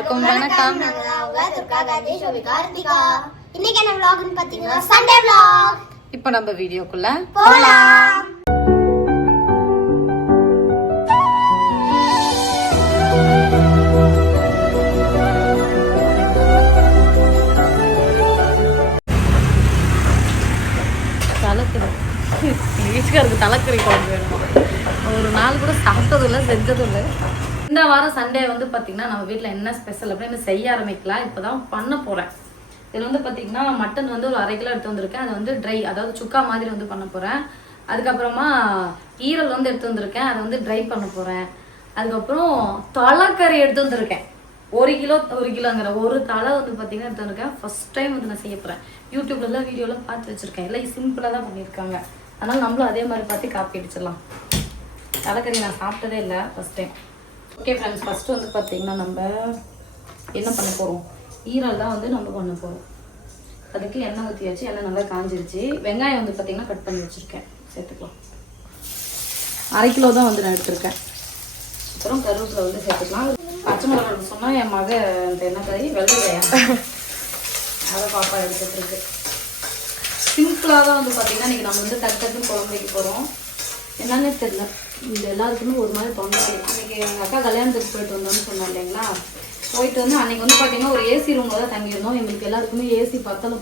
எல்லாருக்கும் வணக்கம். இன்னைக்கு என்ன vlogனு பாத்தீங்கன்னா சண்டே vlog. இப்போ நம்ம வீடியோக்குள்ள போலாம். வீட்டுக்காருக்கு தலைக்கறி குழம்பு வேணும். ஒரு நாள் கூட சாப்பிட்டதும் இல்லை, செஞ்சதும் இல்லை. இந்த வாரம் சண்டே வந்து பார்த்தீங்கன்னா நம்ம வீட்டில் என்ன ஸ்பெஷல் அப்படின்னு செய்ய ஆரம்பிக்கலாம். இப்போ தான் பண்ண போகிறேன். இதில் வந்து பார்த்தீங்கன்னா மட்டன் வந்து ஒரு 1/2 கிலோ எடுத்து வந்திருக்கேன். அது வந்து ட்ரை, அதாவது சுக்கா மாதிரி வந்து பண்ண போகிறேன். அதுக்கப்புறமா ஈரல் வந்து எடுத்து வந்திருக்கேன், அதை வந்து ட்ரை பண்ண போகிறேன். அதுக்கப்புறம் தலைக்கறி எடுத்து வந்திருக்கேன். 1 கிலோங்கிற ஒரு தலை வந்து பார்த்தீங்கன்னா எடுத்து வந்திருக்கேன். ஃபர்ஸ்ட் டைம் வந்து நான் செய்ய போகிறேன். யூடியூப்லலாம் வீடியோலாம் பார்த்து வச்சுருக்கேன். எல்லாம் சிம்பிளாக தான் பண்ணியிருக்காங்க. அதனால் நம்மளும் அதே மாதிரி பார்த்து காப்பி அடிச்சிடலாம். தலைக்கறி நான் சாப்பிட்டதே இல்லை, first time. Okay friends, first வந்து பார்த்தீங்கன்னா நம்ம என்ன பண்ண போகிறோம், ஈரல் தான் வந்து நம்ம பண்ண போகிறோம். அதுக்கு எண்ணெய் ஊற்றியாச்சு, எண்ணெய் நல்லா காஞ்சிருச்சு. வெங்காயம் வந்து பார்த்தீங்கன்னா கட் பண்ணி வச்சுருக்கேன், சேர்த்துக்கலாம். 1/2 கிலோ தான் வந்து நான் எடுத்திருக்கேன். அப்புறம் கருவேப்பிலை வந்து சேர்த்துக்கலாம். பச்சை மிளகாய் சொன்னால் என் மக அந்த என்ன கறி வெள்ளையா அதை பாப்பா எடுத்துகிட்டு இருக்கு. சிம்பிளாக தான் வந்து பார்த்தீங்கன்னா இன்றைக்கி நம்ம வந்து டக்கு குழம்பு வைக்க போகிறோம். என்னன்னே தெரியல, இந்த எல்லாருக்குமே ஒரு மாதிரி தொண்டை வலி. இன்றைக்கி எங்கள் அக்கா கல்யாணத்துக்கு போயிட்டு வந்தோம்னு சொன்னேன் இல்லைங்களா. போயிட்டு வந்து அன்றைக்கி வந்து பார்த்தீங்கன்னா ஒரு ஏசி ரூமில் தான் தங்கியிருந்தோம். எங்களுக்கு எல்லாருக்குமே ஏசி பத்தலை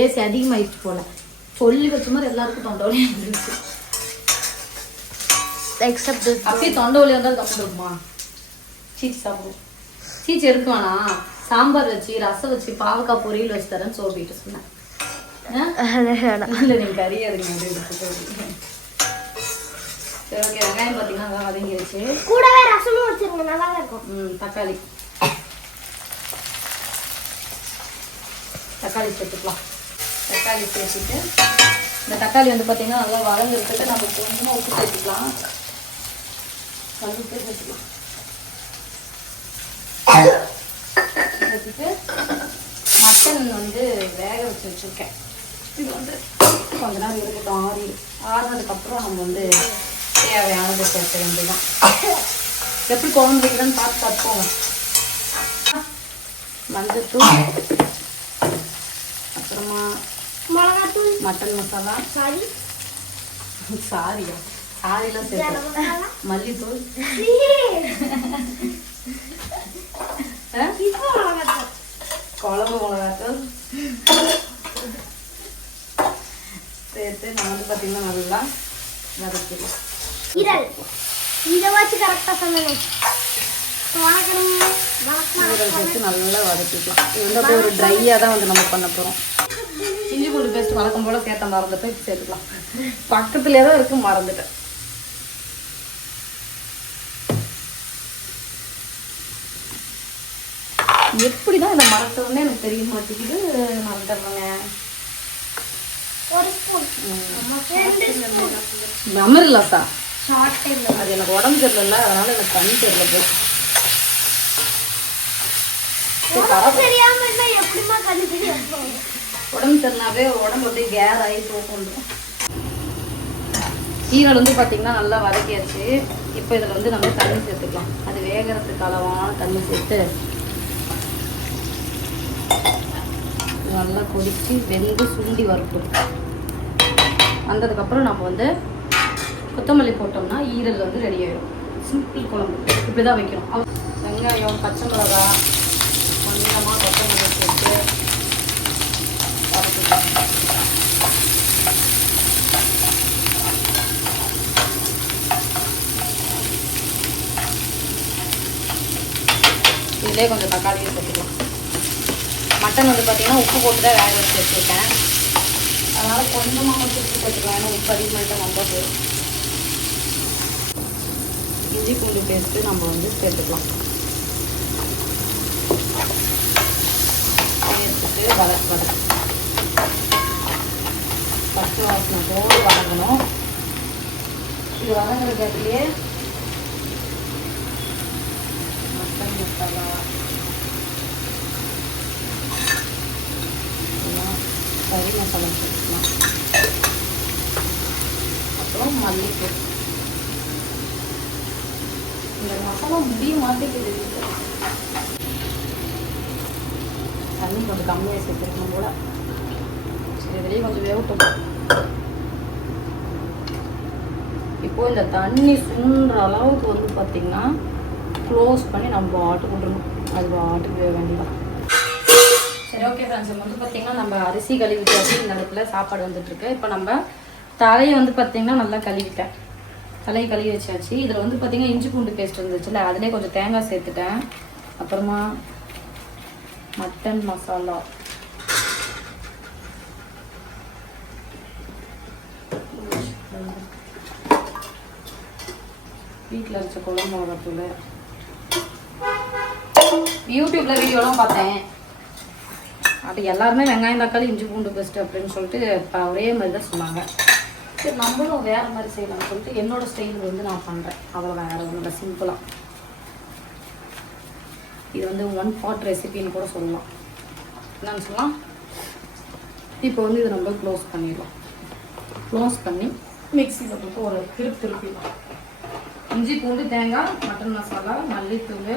ஏசி அதிகமாகிடுச்சு போல. சொல்லி வச்ச மாதிரி எல்லாருக்கும் தொண்டை வலி இருந்துச்சு. எக்ஸப்ட் அப்படியே தொண்டை வலி வந்தாலும் தப்பிடுமா, சீச்சு சாப்பிடுவோம். சீச்சு எடுக்குவானா, சாம்பார் வச்சு ரசம் வச்சு பாவக்காய் பொரியல் வச்சு தரேன்னு சொல்லிட்டு சொன்னேன். இல்லை நீங்கள் கறி அதுக்கு சரி ஓகே. வெங்காயம் பார்த்தீங்கன்னா நல்லா வதங்கிடுச்சு. கூடவே ரசமும் வச்சிருங்க, நல்லா இருக்கும். தக்காளி சேர்த்துக்கலாம். தக்காளி சேர்த்துட்டு இந்த தக்காளி வந்து பார்த்தீங்கன்னா நல்லா வதங்கிட்டு நம்ம கொஞ்சமாக உப்பு சேர்த்துக்கலாம். கல்லுப்பு சேர்த்துக்கலாம். சேர்த்துட்டு மட்டன் வந்து வேக வச்சு வச்சுருக்கேன். இது வந்து கொஞ்ச நேரம் இருக்கட்டும், ஆறுனதுக்கப்புறம் நம்ம வந்து தேவையானதை சேர்க்க வேண்டியதான். எப்படி குழம்பு வைக்கிறேன்னு பார்த்து பார்த்துக்கோங்க. மஞ்சத்தூள், அப்புறமா மிளகாத்தூள், மட்டன் மசாலா, சாரிலாம் சேர்த்து, மல்லித்தூள், குழம்பு மிளகாத்தூள் சேர்த்து நான் வந்து பார்த்தீங்கன்னா நல்லா வதக்கிடுவேன். இதை வச்சு கரெக்டாக சொன்னேன். சேர்த்து நல்லா வதக்கிக்கலாம். இது வந்து அப்படியே ஒரு ட்ரையாக தான் வந்து நம்ம பண்ண போகிறோம். இஞ்சி பூண்டு பேஸ்ட் வழக்கம் போல் சேர்த்த மறந்துட்டு சேர்த்துக்கலாம். பக்கத்துலேயே தான் இருக்கும், மறந்துட்டேன். எப்படிதான் இதை மறக்கணும்னு எனக்கு தெரிய மாட்டேங்குது. மறந்துடுறேங்க. மெமரிலாஸா? அது எனக்கு உடம்பு தெரியல, அதனால எனக்கு தண்ணி தெரியல. உடம்பு தெரியலாவே உடம்பு அப்படியே கேர் ஆகி போகணும். ஈரல் வந்து பார்த்தீங்கன்னா நல்லா வதக்கியாச்சு. இப்போ இதில் வந்து நம்ம தண்ணி சேர்த்துக்கலாம். அது வேகிறதுக்கு அளவான தண்ணி சேர்த்து நல்லா கொதித்து வெந்து சுண்டி வரட்டும். வந்ததுக்கப்புறம் நம்ம வந்து கொத்தமல்லி போட்டோம்னா ஈரல் வந்து ரெடி ஆகிடும். சிம்பிள் குழம்பு இப்படி தான் வைக்கணும். வெங்காயம், பச்சை மிளகா, கொஞ்சமாக கொத்தமல்லி சேர்த்து வதக்கிக்கலாம். இதிலே கொஞ்சம் தக்காளியும் சேர்த்துக்கலாம். மட்டன் வந்து பார்த்தீங்கன்னா உப்பு போட்டு தான் வேக வச்சு வச்சுருக்கேன். அதனால் கொஞ்சமாக மட்டும் உப்பு போட்டுக்கலாம். ஏன்னா உப்பு அதிகமாகிட்டு வந்தால் போதும். இஞ்சி பூண்டு பேஸ்ட்டு நம்ம வந்து சேர்த்துக்கலாம். சேர்த்துட்டு வதக்கு பச்சை வாசனை போது வதங்கணும். இது வதங்குற கேட்கலையே மட்டன் மசாலா, கறி மசாலா சேர்த்துக்கலாம். அப்புறம் மல்லித்தூள். இந்த மசாலா முடிய மாட்டேங்குது. தண்ணி கொஞ்சம் கம்மியாக சேர்த்துருக்கணும் போல. சரி இதுலேயே கொஞ்சம் வேகட்டும். இப்போ இந்த தண்ணி சுண்டுற அளவுக்கு வந்து பார்த்திங்கன்னா க்ளோஸ் பண்ணி நம்ம பாட்டுக்கு விட்டுருணும். அது பாட்டுக்கு வேக வேண்டியதான். சரி ஓகே ஃப்ரெண்ட்ஸ், வந்து பார்த்திங்கன்னா நம்ம அரிசி கழுவிட்டாச்சு. இந்த இடத்துல சாப்பாடு வந்துட்டுருக்கு. இப்போ நம்ம தலையை வந்து பார்த்திங்கன்னா நல்லா கழுவிட்டேன். தலையை கழுவி வச்சாச்சு. இதில் வந்து பார்த்திங்கன்னா இஞ்சி பூண்டு பேஸ்ட் இருந்துச்சுல்ல, அதிலே கொஞ்சம் தேங்காய் சேர்த்துட்டேன். அப்புறமா மட்டன் மசாலா, வீட்டில் அரைச்ச குழம்பு மிளகாத்தூள், யூடியூப்பில் வீடியோலாம் பார்த்தேன். அப்போ எல்லாருமே வெங்காயம் தக்காளி இஞ்சி பூண்டு பேஸ்ட் அப்படின்னு சொல்லிட்டு இப்போ ஒரே மாதிரி தான் சொன்னாங்க. சரி நம்மளும் வேறு மாதிரி செய்யலாம்னு சொல்லிட்டு என்னோடய ஸ்டைல் வந்து நான் பண்ணுறேன். அவ்வளோ வேறு ஒன்றும் சிம்பிளாக. இது வந்து 1 pot ரெசிபின்னு கூட சொல்லலாம். என்னன்னு சொல்லலாம். இப்போ வந்து இதை நம்ம க்ளோஸ் பண்ணிடலாம். க்ளோஸ் பண்ணி மிக்சியில் போட்டு ஒரு திருப்பிடலாம். இஞ்சி பூண்டு தேங்காய், மட்டன் மசாலா, மல்லித்தூள்,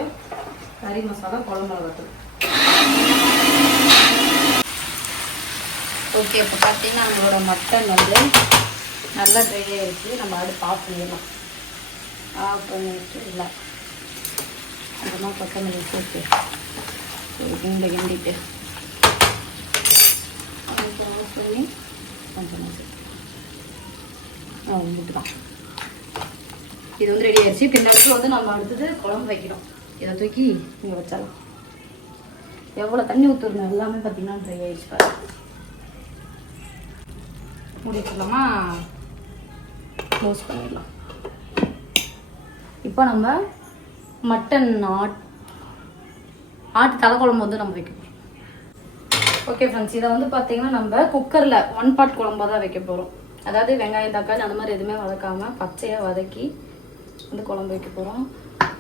கறி மசாலா, குழம்பு மிளகாத்தூள். ஓகே, இப்போ பார்த்தீங்கன்னா நம்மளோட மட்டன் வந்து நல்லா ட்ரை ஆகிடுச்சு. நம்ம அடுப்பு ஆஃப் பண்ணிடலாம். ஆஃப் பண்ணிட்டு இல்லை அப்புறமா கொத்தமல்லி போட்டு கிண்டிட்டு ஆஃப் பண்ணி கொஞ்சம் ஊற்றிக்கலாம். இது வந்து ரெடி ஆயிடுச்சு. இப்போ இந்த இடத்துல வந்து நம்ம அடுத்தது குழம்பு வைக்கிறோம். இதை தூக்கி இங்கே வச்சிடலாம். எவ்வளோ தண்ணி ஊற்றுறோம் எல்லாமே பார்த்தீங்கன்னா ட்ரை ஆயிடுச்சு. பாரு முடிச்சிடலாமா? க்ளோஸ் பண்ணிடலாம். இப்போ நம்ம மட்டன் ஆட்டு தலை குழம்பு வந்து நம்ம வைக்கணும். ஓகே ஃப்ரெண்ட்ஸ், இதை வந்து பார்த்தீங்கன்னா நம்ம குக்கரில் 1 pot குழம்பா தான் வைக்க போகிறோம். அதாவது வெங்காயம் தக்காளி அந்த மாதிரி எதுவுமே வதக்காமல் பச்சையாக வதக்கி வந்து குழம்பு வைக்க போகிறோம்.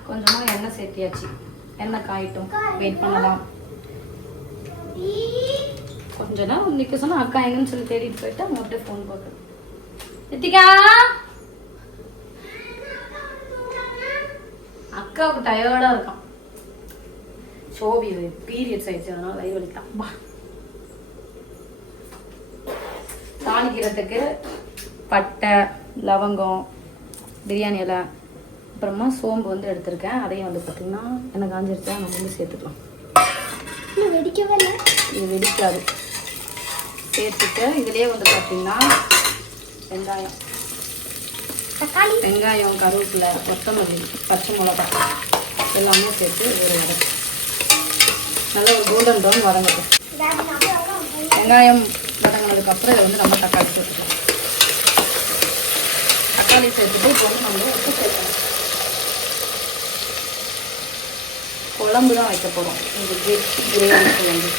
கொஞ்சமாக எண்ணெய் சேர்த்தியாச்சு. எண்ணெய் காயிட்டும், வெயிட் பண்ணலாம். கொஞ்ச நேரம் நிற்க சொன்னால் அக்கா எங்கன்னு சொல்லி தேடிட்டு போயிட்டு அவங்க அப்படியே ஃபோன் பார்க்குறேன். நித்திகா, அக்காவுக்கு டயர்டாக இருக்கான். சோபி பீரியட்ஸ் ஆயிடுச்சு, அதனால வயிறு வலிக்கலாம். பா தாளிக்கிறதுக்கு பட்டை, லவங்கம், பிரியாணி இலை, அப்புறமா சோம்பு வந்து எடுத்திருக்கேன். அதையும் வந்து பார்த்திங்கன்னா என்ன காஞ்சிருச்சா நம்ம வந்து சேர்த்துக்கலாம். வெடிக்கவே இல்லை, இது வெடிக்காது. சேர்த்துட்டு இதுலேயே வந்து பார்த்திங்கன்னா வெங்காயம், தக்காளி, வெங்காயம், கருவேப்பிலை, கொத்தமல்லி, பச்சை மிளகா எல்லாமே சேர்த்து ஒரு வதக்கு. நல்ல ஒரு கோல்டன் ப்ரௌன் வதங்கட்டும். வெங்காயம் வதங்கினதுக்கப்புறம் இதை வந்து நம்ம தக்காளி சேர்த்துக்கலாம். தக்காளி சேர்த்துட்டு இப்போ வந்து நம்ம உப்பு சேர்க்கணும். குழம்பு தான் வைக்க போகிறோம். இந்த கிரேவி குழம்பு.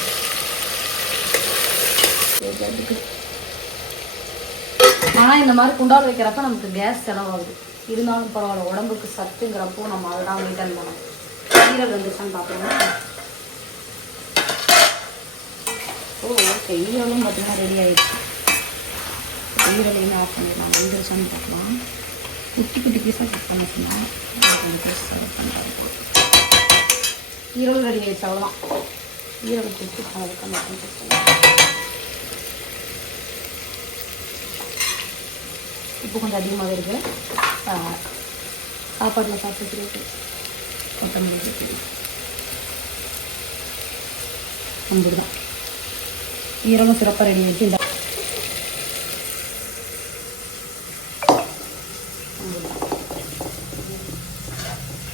ஆனால் இந்த மாதிரி குண்டால் வைக்கிறப்ப நமக்கு கேஸ் செலவாகுது. இருந்தாலும் பரவாயில்ல, உடம்புக்கு சத்துங்கிறப்போ நம்ம அதெல்லாம் மெயின்டைன் பண்ணணும். ஈரல் வந்துச்சான்னு பார்ப்போம். ஓகே, ஈரலும் பார்த்தீங்கன்னா ரெடி ஆகிடுச்சு. ஈரலையுமே ஆஃப் பண்ணிடலாம். வந்துருச்சான்னு பார்க்கலாம். குட்டி குட்டி பீஸாக கட் பண்ணிக்கலாம். ஈரல் ரெடி ஆகிடுச்சு. அவ்வளோதான். ஈரல் கொடுத்து அதுக்கு மட்டும் உப்பு கொஞ்சம் அதிகமாகவே இருக்குது. சாப்பாட்டில் சாப்பிட்டு கொத்தமல்லி அம்புடு தான். ஈரலும் சிறப்பாக ரெடி ஆகிடுச்சு. இந்த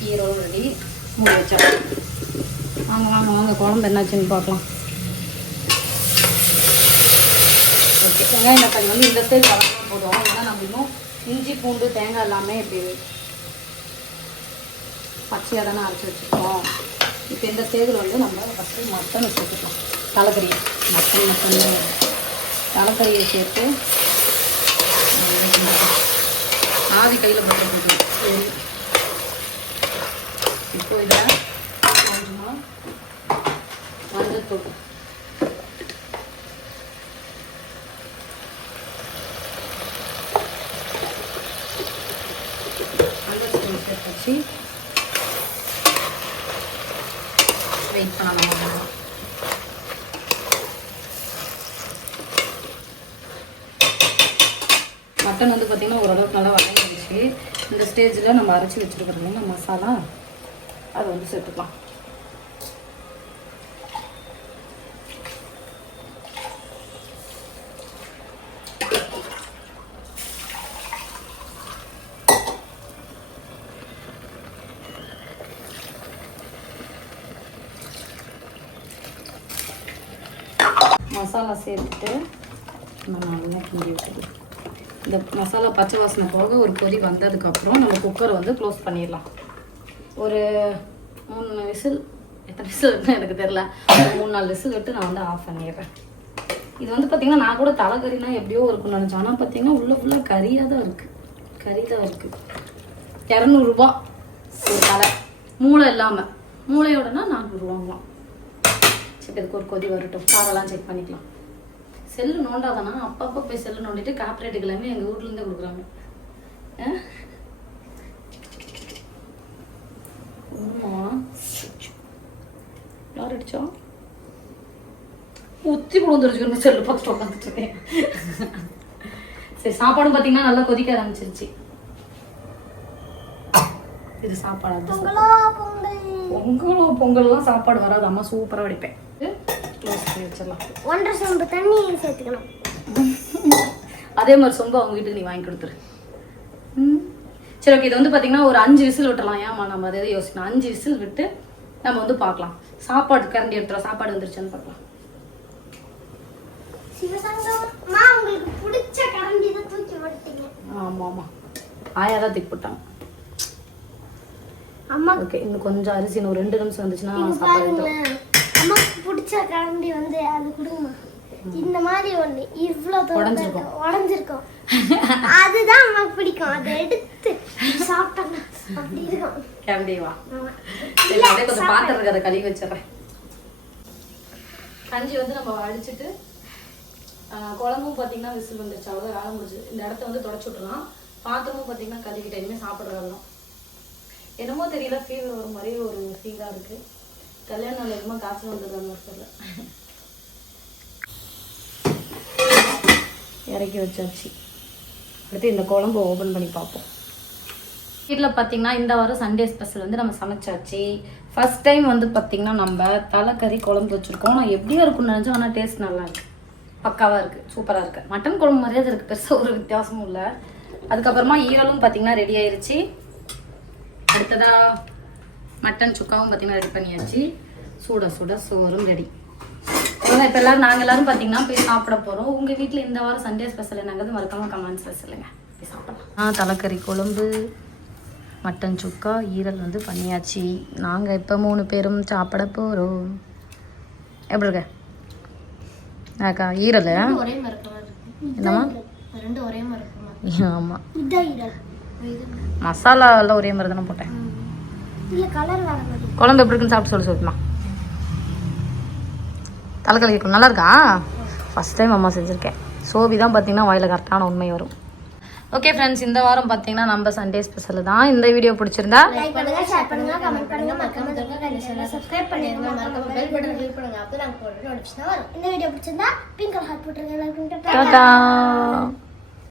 ஈரலும் ரெடி. மூடி வச்சா வாங்க வாங்க வாங்க குழம்பு என்னாச்சுன்னு பார்க்கலாம். ஓகே, வெங்காயம் தக்காளி வந்து இந்த சைடு வளர்க்க போதும். ஏன்னா நம்ம இன்னும் இஞ்சி பூண்டு தேங்காய் எல்லாமே இப்படி பச்சையாக தானே அரைச்சி வச்சுருக்கோம். இப்போ இந்த ஸ்டேஜில் வந்து நம்ம ஃபஸ்ட்டு மட்டன் வச்சுக்கலாம். தலைக்கறி மட்டன் தலைக்கறியை சேர்த்து ஆதி கையில் போட்டு இப்போ இதில் கொஞ்சமாக மஞ்சத்தூள், சேர்த்தாச்சு. வெயிட் பண்ணலாம். மட்டன் வந்து பார்த்திங்கன்னா ஓரளவுக்கு நல்லா வதங்கிடுச்சு. இந்த ஸ்டேஜில் நம்ம அரைச்சி வச்சுருக்கிறோம் மசாலா, அதை வந்து சேர்த்துக்கலாம். மசாலா சேர்த்துட்டு நம்ம நல்லா கிண்டி விட்டுக்கலாம். இந்த மசாலா பச்சை வாசனை போக ஒரு கொதி வந்ததுக்கப்புறம் நம்ம குக்கரை வந்து க்ளோஸ் பண்ணிடலாம். ஒரு 3 விசில், எத்தனை விசில் இருக்குன்னு எனக்கு தெரில, 3-4 விசில் விட்டு நான் வந்து ஆஃப் பண்ணிடுறேன். இது வந்து பார்த்திங்கன்னா நான் கூட தலைக்கறினா எப்படியோ இருக்குன்னு நினச்சேன். ஆனால் பார்த்திங்கன்னா உள்ளே ஃபுல்லாக கறியாக தான் இருக்குது. கறி தான் இருக்குது. 200 ரூபா ஒரு தலை, மூளை இல்லாமல். மூளையோடனா 400 ரூபாங்களாம். சரி, இதுக்கு ஒரு கொதி வரட்டும், காரெல்லாம் செக் பண்ணிக்கலாம். செல்லு நோண்டாதானா? அப்பப்போ போய் செல்லு நோண்டிட்டு காப்பரேட்டுக்கு எல்லாமே எங்கள் வீட்லேருந்தே கொடுக்குறாங்க. யார் அடிச்சோம்? உத்தி கொடுத்துருச்சு செல்லு பார்த்துட்டு உட்காந்துட்டு இருக்கேன். சரி, சாப்பாடும் பார்த்தீங்கன்னா நல்லா கொதிக்க ஆரம்பிச்சிருச்சு. இது சாப்பாடு பொங்கல்லாம் சாப்பாடு வராது. அம்மா சூப்பராக வடிப்பேன். வச்சிடலாம். 1.5 சொம்பு தண்ணி சேர்த்துக்கணும். அதே மாதிரி சொம்பு அவங்க வீட்டுக்கு நீ வாங்கி கொடுத்துரு. சரி, ஓகே. இது வந்து பார்த்தீங்கன்னா ஒரு 5 விசில் விட்டுறலாம். ஏமா நம்ம அதை யோசிக்கணும். 5 விசில் விட்டு நம்ம வந்து பார்க்கலாம். சாப்பாடு கரண்டி எடுத்துறோம். சாப்பாடு வந்துருச்சுன்னு பார்க்கலாம். சிவசங்கம்மா, உங்களுக்கு பிடிச்ச கரண்டி தான் தூக்கி போட்டீங்க. ஆமாம் ஆமாம், ஆயா தான் தூக்கி போட்டாங்க. அம்மா ஓகே, இன்னும் கொஞ்சம் அரிசி இன்னும் 2 நிமிஷம் வந்துச்சுன்னா சாப்பாடு எடுத்துரும். அம்மாக்கு பிடிச்ச கரண்டி வந்து அது கொடுங்கம்மா. இந்த மாதிரி ஒண்ணு இவ்ளோ உடைஞ்சிருக்கும். அதுதான் அம்மாக்கு பிடிக்கும். அதை எடுத்து சாப்பிட்டாங்க அப்படி இருக்கும். கண்டிப்பா. சரி, அப்படியே கொஞ்சம் பாத்திரத்துக்கு அதை கழுவி வச்சிடறேன். கஞ்சி வந்து நம்ம அடிச்சுட்டு குழம்பும் பார்த்தீங்கன்னா விசில் வந்துருச்சு. அவ்வளோ வேலை முடிச்சு. இந்த இடத்த வந்து தொடச்சி விட்டுலாம். பாத்திரமும் பார்த்தீங்கன்னா கழுவிட்டு இனிமேல் சாப்பிட்றதெல்லாம் என்னமோ தெரியல, ஃபீவர் ஒரு மாதிரி ஒரு ஃபீலாக இருக்குது. கல்யாணம் எதுமா காய்ச்சல் வந்துடுறாங்க தெரியல. இறக்கி வச்சாச்சு. அடுத்து இந்த குழம்பு ஓப்பன் பண்ணி பார்ப்போம். வீட்டில் பார்த்தீங்கன்னா இந்த வாரம் சண்டே ஸ்பெஷல் வந்து நம்ம சமைச்சாச்சு. ஃபர்ஸ்ட் டைம் வந்து பார்த்தீங்கன்னா நம்ம தலைக்கறி குழம்பு வச்சுருக்கோம். நான் எப்படியும் இருக்குன்னு நினச்சோம், ஆனால் டேஸ்ட் நல்லா இருக்குது. பக்காவாக இருக்குது, சூப்பராக இருக்குது. மட்டன் குழம்பு மாதிரியே இருக்குது, பெருசாக ஒரு வித்தியாசமும் இல்லை. அதுக்கப்புறமா ஈரலும் பார்த்தீங்கன்னா ரெடி ஆயிடுச்சு. அடுத்ததாக மட்டன் சுக்காவும் பார்த்தீங்கன்னா ரெடி பண்ணியாச்சு. சுட சுட சோறும் ரெடி. இப்போ எல்லாரும் நாங்கள் எல்லாரும் பார்த்தீங்கன்னா போய் சாப்பிட போகிறோம். உங்கள் வீட்டில் இந்த வாரம் சண்டே ஸ்பெஷல் என்னங்கிறது மறக்காமல் கமெண்ட்ஸில் சொல்லுங்கள். போய் சாப்பிடலாம். தலைக்கறி குழம்பு, மட்டன் சுக்கா, ஈரல் வந்து பண்ணியாச்சு. நாங்கள் இப்போ 3 பேரும் சாப்பிட போகிறோம். எப்படி இருக்க அக்கா? ஈரல் ஒரே மாதிரி என்னம்மா? ரெண்டு ஒரே மாதிரி. ஆமாம், இதான் ஈரல். மசாலா எல்லாம் ஒரே மாதிரி தானே போட்டேன். இல்ல கலர் வேற மாதிரி. குழம்பு எப்படி இருக்குன்னு சாப்பிட்டு சொல்லுமா. தலைக்கறி நல்லா இருக்கா? ஃபர்ஸ்ட் டைம் அம்மா செஞ்சுருக்கேன். சோபி தான் பார்த்தீங்கன்னா வாயில் கரெக்டான உண்மை வரும். ஓகே ஃப்ரெண்ட்ஸ், இந்த வாரம் பார்த்தீங்கன்னா நம்ம சண்டே ஸ்பெஷல் தான். இந்த வீடியோ பிடிச்சிருந்தா லைக் பண்ணுங்க, ஷேர் பண்ணுங்க, கமெண்ட் பண்ணுங்க, மறக்காம சப்ஸ்கிரைப் பண்ணிருங்க, மறக்காம பெல் பட்டன் கிளிக் பண்ணுங்க. அப்பதான் நாங்க போடுற நோட்டிஃபிகேஷன் வரும். இந்த வீடியோ பிடிச்சிருந்தா பிங்க் கலர் ஹார்ட் போட்டுருங்க. டாடா.